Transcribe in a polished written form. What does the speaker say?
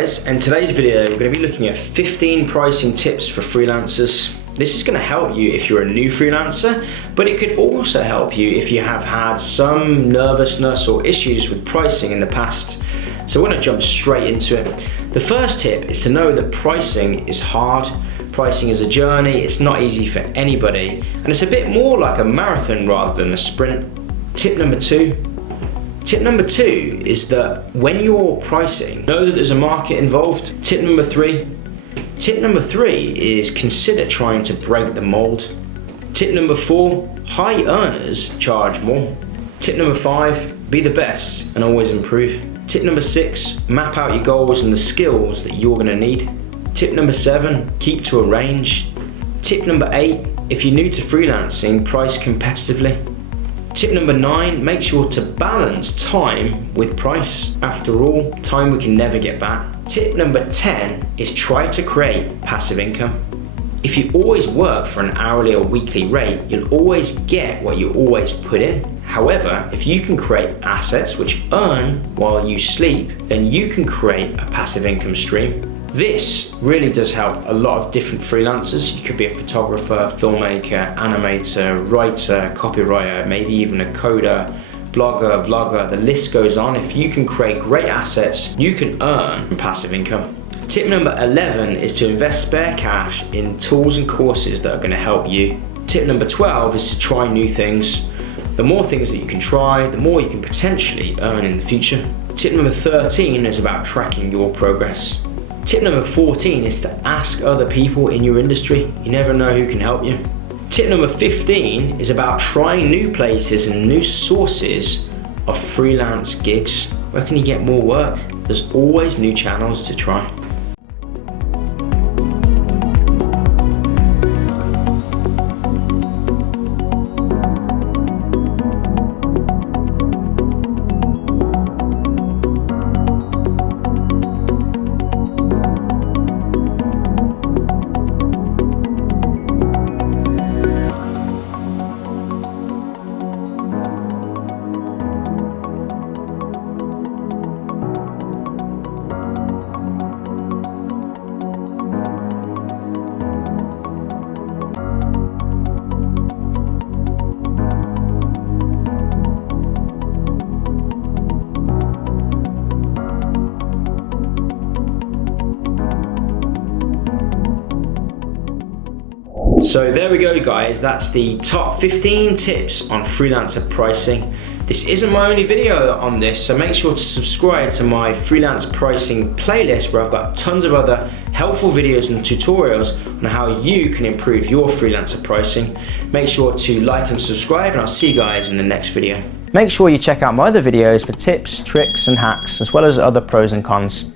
guys, in today's video we're going to be looking at 15 pricing tips for freelancers. This is going to help you if you're a new freelancer, but it could also help you if you have had some nervousness or issues with pricing in the past. So we're going to jump straight into it. The first tip is to know that pricing is hard. Pricing is a journey, it's not easy for anybody, and it's a bit more like a marathon rather than a sprint. Tip number two is that when you're pricing, know that there's a market involved. Tip number three is consider trying to break the mold. Tip number four, high earners charge more. Tip number five, be the best and always improve. Tip number six, map out your goals and the skills that you're gonna need. Tip number seven, keep to a range. Tip number eight, if you're new to freelancing, price competitively. Tip number 9, make sure to balance time with price. After all, time we can never get back. Tip number 10 is try to create passive income. If you always work for an hourly or weekly rate, you'll always get what you always put in. However, if you can create assets which earn while you sleep, then you can create a passive income stream. This really does help a lot of different freelancers. You could be a photographer, filmmaker, animator, writer, copywriter, maybe even a coder, blogger, vlogger, the list goes on. If you can create great assets, you can earn passive income. Tip number 11 is to invest spare cash in tools and courses that are going to help you. Tip number 12 is to try new things. The more things that you can try, the more you can potentially earn in the future. Tip number 13 is about tracking your progress. Tip number 14 is to ask other people in your industry. You never know who can help you. Tip number 15 is about trying new places and new sources of freelance gigs. Where can you get more work? There's always new channels to try. So there we go guys, that's the top 15 tips on freelancer pricing. This isn't my only video on this, so make sure to subscribe to my freelance pricing playlist where I've got tons of other helpful videos and tutorials on how you can improve your freelancer pricing. Make sure to like and subscribe, and I'll see you guys in the next video. Make sure you check out my other videos for tips, tricks and hacks, as well as other pros and cons.